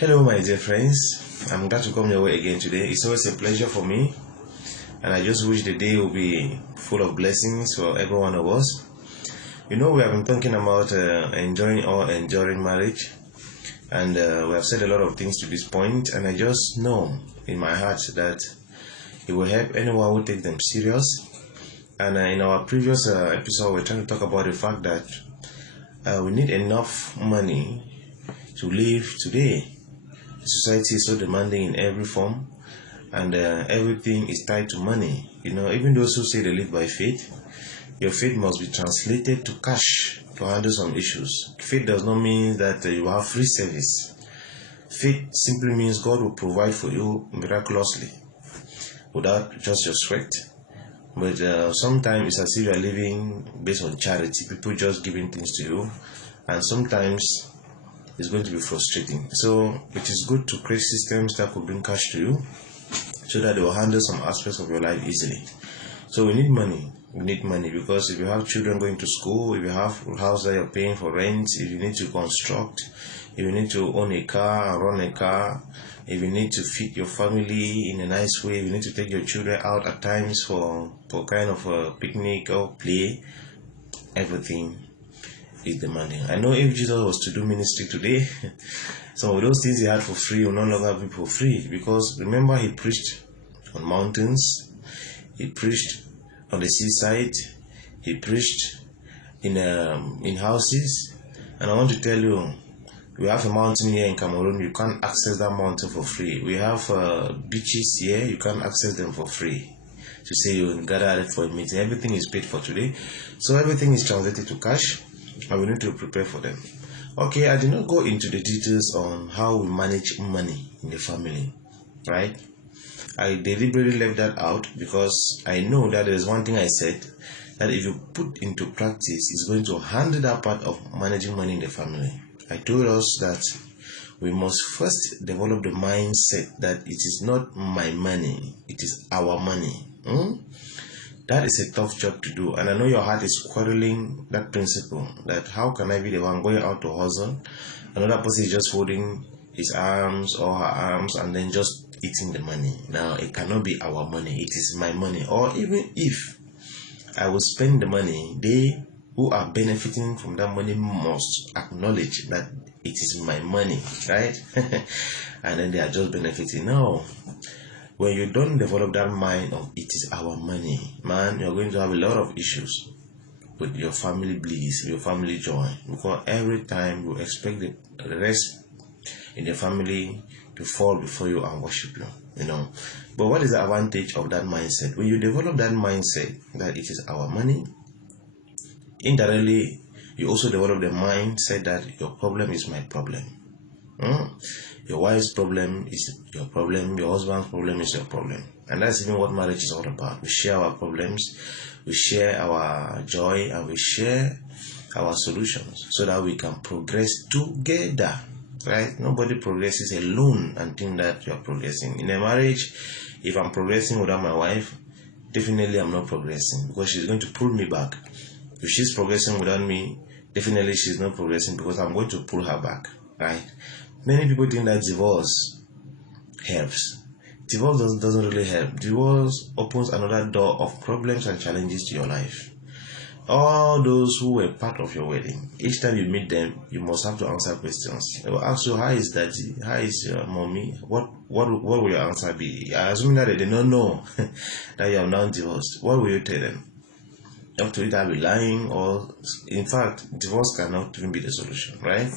Hello, my dear friends. I'm glad to come your way again today. It's always a pleasure for me, and I just wish the day will be full of blessings for every one of us. We have been talking about enjoying or enduring marriage, and we have said a lot of things to this point, and I just know in my heart that it will help anyone who takes them serious. And in our previous episode, we're trying to talk about the fact that we need enough money to live today. Society is so demanding in every form, and everything is tied to money. Even those who say they live by faith, your faith must be translated to cash to handle some issues. Faith does not mean that you have free service. Faith simply means God will provide for you miraculously without just your sweat. But sometimes it's as if you are living based on charity, people just giving things to you, and sometimes it's going to be frustrating. So it is good to create systems that could bring cash to you so that they will handle some aspects of your life easily. So we need money. We need money because if you have children going to school, if you have a house that you're paying for rent, if you need to construct, if you need to own a car and run a car, if you need to feed your family in a nice way, if you need to take your children out at times for kind of a picnic or play, everything is demanding. I know if Jesus was to do ministry today, some of those things he had for free will no longer be for free, because remember, he preached on mountains, he preached on the seaside, he preached in houses. And I want to tell you, we have a mountain here in Cameroon, you can't access that mountain for free. We have beaches here, you can't access them for free. To say you gather for a meeting, everything is paid for today, so everything is translated to cash, and we need to prepare for them. Okay, I did not go into the details on how we manage money in the family, right? I deliberately left that out because I know that there is one thing I said that if you put into practice, it's going to handle that part of managing money in the family. I told us that we must first develop the mindset that it is not my money, it is our money. That is a tough job to do, and I know your heart is quarreling that principle, that how can I be the one going out to hustle, another person is just folding his arms or her arms and then just eating the money. Now it cannot be our money, it is my money. Or even if I will spend the money, they who are benefiting from that money must acknowledge that it is my money, right? And then they are just benefiting. No, when you don't develop that mind of it is our money, man, you're going to have a lot of issues with your family bliss, your family joy, because every time you expect the rest in the family to fall before you and worship you. But what is the advantage of that mindset? When you develop that mindset that it is our money, indirectly you also develop the mindset that your problem is my problem. Your wife's problem is your problem, your husband's problem is your problem. And that's even what marriage is all about. We share our problems, we share our joy, and we share our solutions so that we can progress together, right? Nobody progresses alone and think that you are progressing. In a marriage, if I'm progressing without my wife, definitely I'm not progressing, because she's going to pull me back. If she's progressing without me, definitely she's not progressing, because I'm going to pull her back, right? Many people think that divorce helps. Divorce doesn't really help. Divorce opens another door of problems and challenges to your life. All those who were part of your wedding, each time you meet them, you must have to answer questions. They will ask you, how is daddy? How is your mommy? What will your answer be? Assuming that they don't know that you have now divorced, what will you tell them? You have to either be lying, or in fact, divorce cannot even be the solution, right?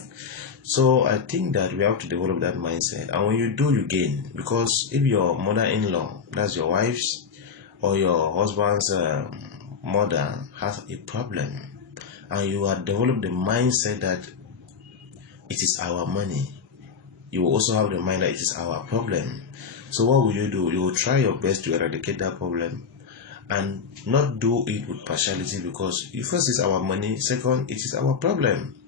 So I think that we have to develop that mindset, and when you do, you gain. Because if your mother-in-law, that's your wife's or your husband's mother, has a problem, and you have developed the mindset that it is our money, you will also have the mind that it is our problem. So what will you do? You will try your best to eradicate that problem, and not do it with partiality, because first it's our money, second it is our problem.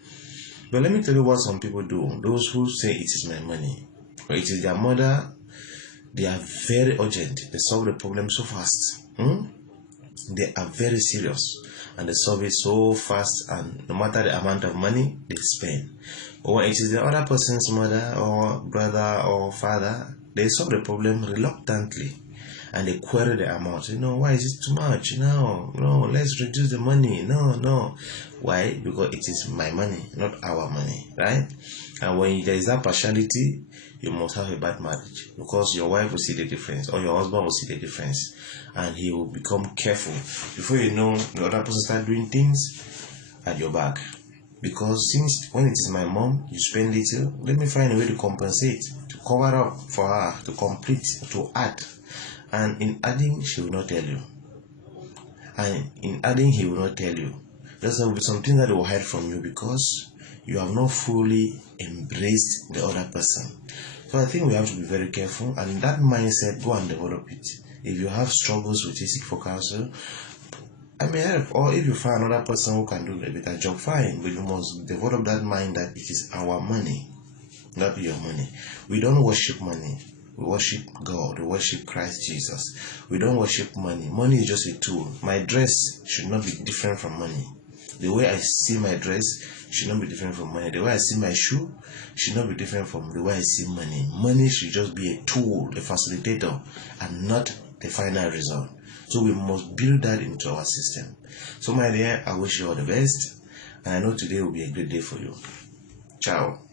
But let me tell you what some people do. Those who say it is my money, or it is their mother, they are very urgent. They solve the problem so fast. They are very serious and they solve it so fast, and no matter the amount of money they spend. But when it is the other person's mother or brother or father, they solve the problem reluctantly and they query the amount. Why is it too much? No, let's reduce the money. No. Why? Because it is my money, not our money, right? And when there is that partiality, you must have a bad marriage, because your wife will see the difference or your husband will see the difference, and he will become careful. Before you know, the other person start doing things at your back. Because since when it is my mom, you spend little, let me find a way to compensate, to cover up for her, to complete, to add. And in adding, she will not tell you. And in adding, he will not tell you. There will be something that will hide from you because you have not fully embraced the other person. So I think we have to be very careful, and that mindset, go and develop it. If you have struggles with it, seek for counsel. I may help, or if you find another person who can do a better job, fine. But you must develop that mind that it is our money, not your money. We don't worship money. We worship God. We worship Christ Jesus. We don't worship money. Money is just a tool. My dress should not be different from money. The way I see my dress should not be different from money. The way I see my shoe should not be different from the way I see money. Money should just be a tool, a facilitator, and not the final result. So we must build that into our system. So my dear, I wish you all the best. And I know today will be a great day for you. Ciao.